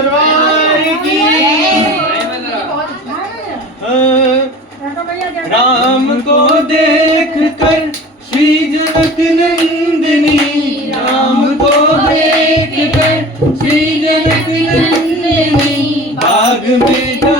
दरबार की। राम को देख कर श्री जनक नंदिनी, राम को देख कर श्री जनक नंदिनी बाग में जा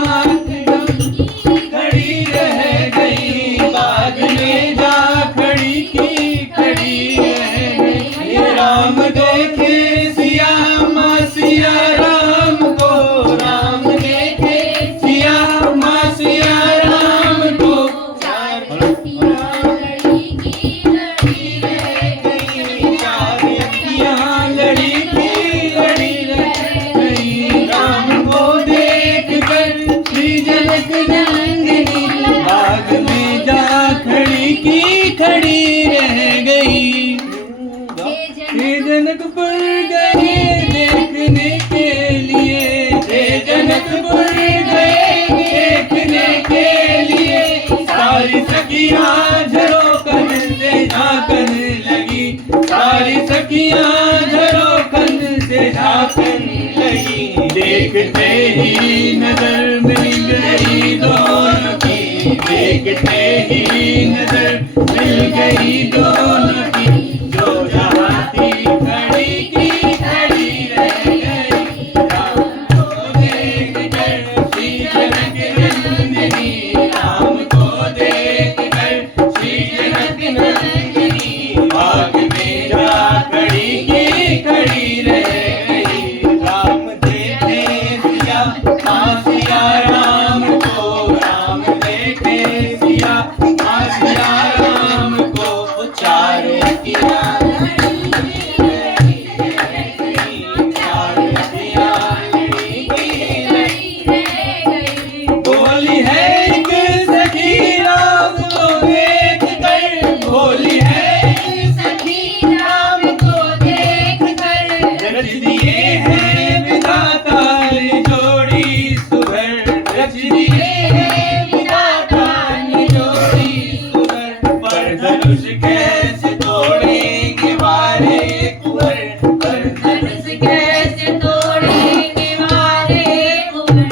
खड़ी रह गई, बाग में जा खड़ी की खड़ी रह गई। राम देखे सिया माँ सिया राम को, राम देखे सिया माँ सिया राम को, चार अखियाँ लड़ी की लड़ी रह गई, चार अखियाँ लड़ी की लड़ी रह गई। राम को देख कर श्री जनक नंदिनी बाग में जा खड़ी की खड़ी रह गई। हे जनकपुर गए देखने के लिए, हे जनकपुर गए देखने के लिए, सारी सखियाँ झरोखन से झांकन लगी, सारी सखियाँ झरोखन से झांकन लगी। देखते ही नजर मिल गई दोनों की, देखते ही नजर मिल गई दोनों की, जो जहाँ थी खड़ी की खड़ी रह गई। राम को देख कर श्री जनक नंदिनी, राम को देख कर श्री जनक नंदिनी बाग में जा खड़ी की खड़ी रह गई। राम देखे सिया माँ सिया राम को, राम देखे सिया माँ सिया राम को, चार अखियाँ बोली है एक सखी राम को देख कर, बोली है एक सखी राम को देख कर, रच दिए हैं विधाता ने जोड़ी सुभर, रच दिए हैं विधाता ने जोड़ी सुभर। पर धनुष कैसे तोड़ेंगे वारे कुंवर, पर धनुष कैसे तोड़ेंगे वारे कुंवर।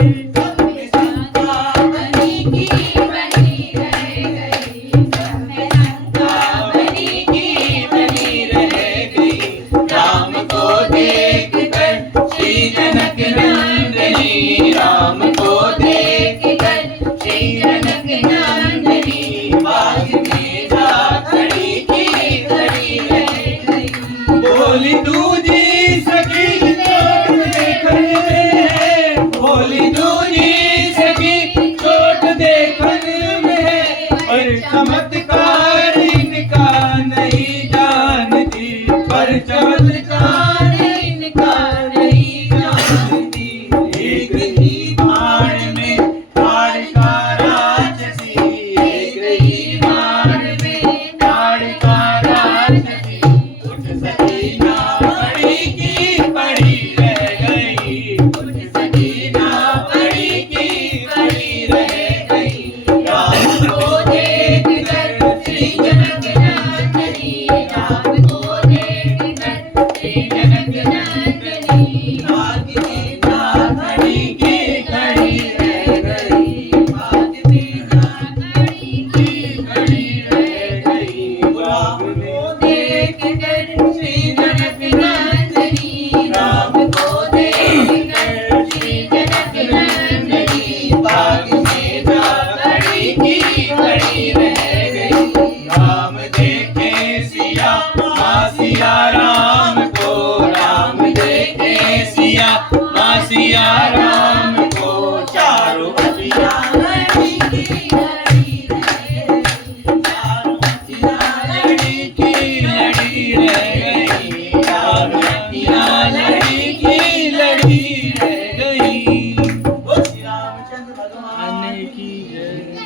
राम को देख कर श्री जनक